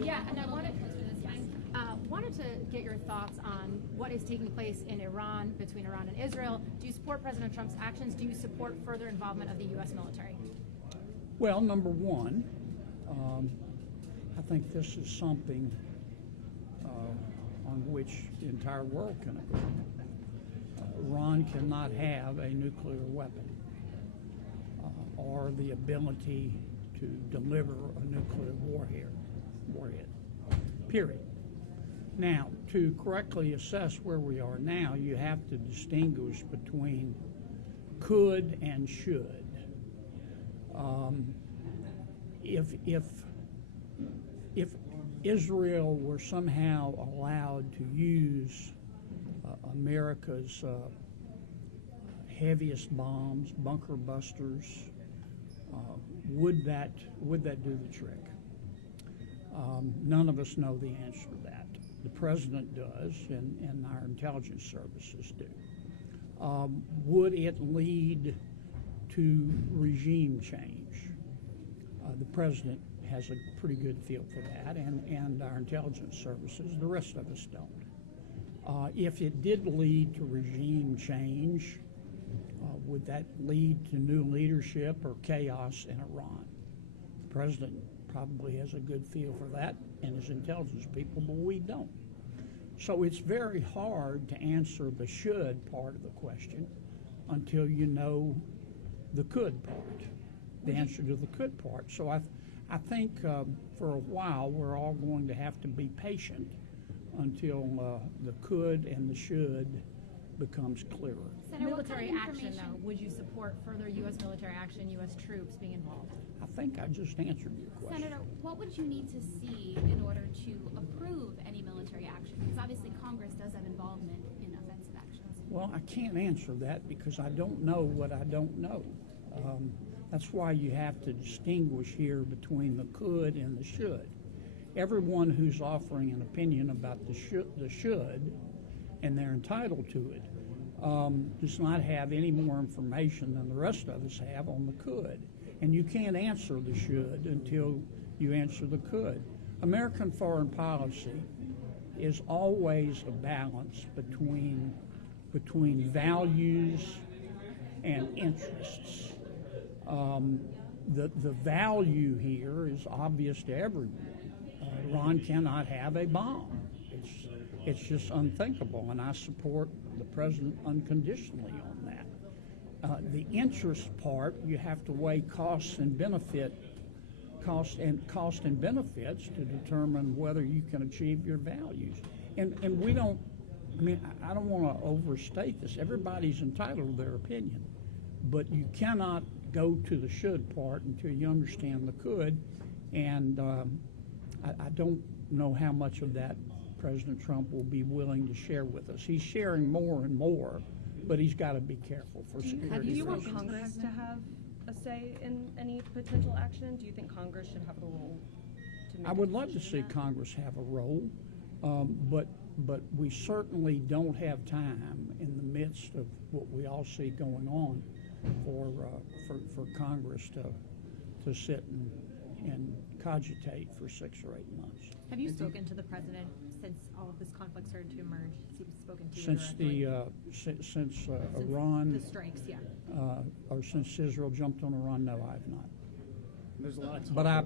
Yeah, and I wanted to get your thoughts on what is taking place in Iran, between Iran and Israel. Do you support President Trump's actions? Do you support further involvement of the U.S. military? Well, number one, I think this is something on which the entire world can agree. Iran cannot have a nuclear weapon or the ability to deliver a nuclear warhead, period. Now, to correctly assess where we are now, you have to distinguish between could and should. If Israel were somehow allowed to use America's heaviest bombs, bunker busters, would that do the trick? None of us know the answer to that. The president does, and our intelligence services do. Would it lead to regime change? The president has a pretty good feel for that, and our intelligence services. The rest of us don't. If it did lead to regime change, would that lead to new leadership or chaos in Iran? The president probably has a good feel for that, and his intelligence people, but we don't. So it's very hard to answer the should part of the question until you know the could part, the answer to the could part. So I think for a while we're all going to have to be patient until the could and the should becomes clearer. Senator, military action, though, would you support further U.S. military action, U.S. troops being involved? I think I just answered your question. Senator, what would you need to see in order to approve any military action? Because obviously Congress does have involvement in offensive actions. Well, I can't answer that because I don't know what I don't know. That's why you have to distinguish here between the could and the should. Everyone who's offering an opinion about the should, and they're entitled to it, does not have any more information than the rest of us have on the could. And you can't answer the should until you answer the could. American foreign policy is always a balance between values and interests. The value here is obvious to everyone. Iran cannot have a bomb. It's just unthinkable, and I support the president unconditionally on that. The interest part, you have to weigh cost and benefits to determine whether you can achieve your values. And we don't. I mean, I don't want to overstate this. Everybody's entitled to their opinion, but you cannot go to the should part until you understand the could. And I don't know how much of that President Trump will be willing to share with us. He's sharing more and more, but he's got to be careful for security. Do you want Congress to have a say in any potential action? Do you think Congress should have a role to make I would love to see Congress have a role, but we certainly don't have time in the midst of what we all see going on for Congress to sit and cogitate for 6 or 8 months. Have you spoken to the president since all of this conflict started to emerge? Has he spoken to you Since since Iran, the strikes, yeah. or since Israel jumped on Iran? No, I have not. There's a lot of talk But I